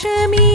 是命。